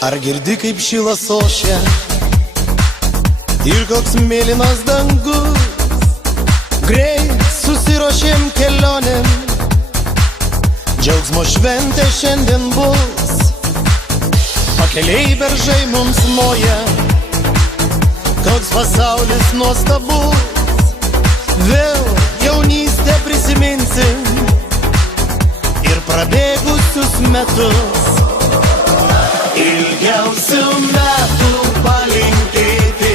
Ar girdi kaip šilas ošia ir koks mėlynas dangus? Greit susiruošėm kelionėm, džiaugsmo šventė šiandien bus. Pakeliai beržai mums moja, koks pasaulis nuostabus. Vėl jaunystę prisiminsim ir prabėgusius metus. Ilgiausių metų palinkėti,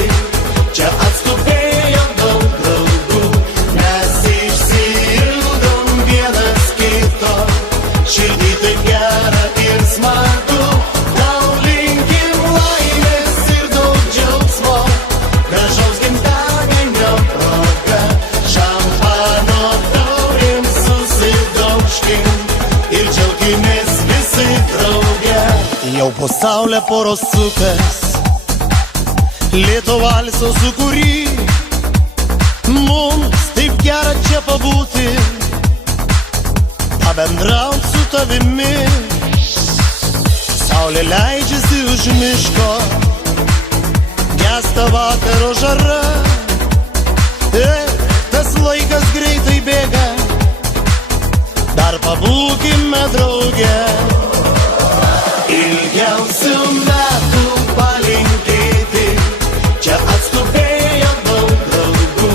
čia atskubėjo daug draugų. Mes išsiildom vienas kito, širdį taip gera ir smagu. Tau linkim laimės ir daug džiaugsmo, gražaus gimtadienio proga. Šampano taurėm susidaužkim ir džiaukimės visi drauge. Jau po saulę poros sukas lėto valso sūkury, mums taip gera čia pabūti, pabendraut su tavimi. Saulė leidžiasi už miško, gęsta vakaro žara. Tas laikas greitai bėga, dar pabūkime drauge. Ilgiausių metų palinkėti, čia atskubėjo daug draugų.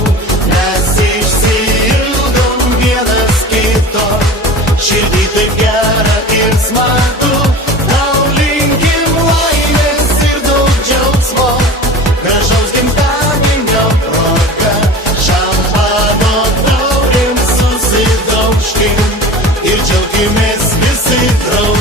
Mes išsiildom vienas kito, širdį taip gera ir smagu. Tau linkim laimės ir daug džiaugsmo, gražaus gimtadienio proga. Šampano taurėm susidaužkim ir džiaukimės visi drauge.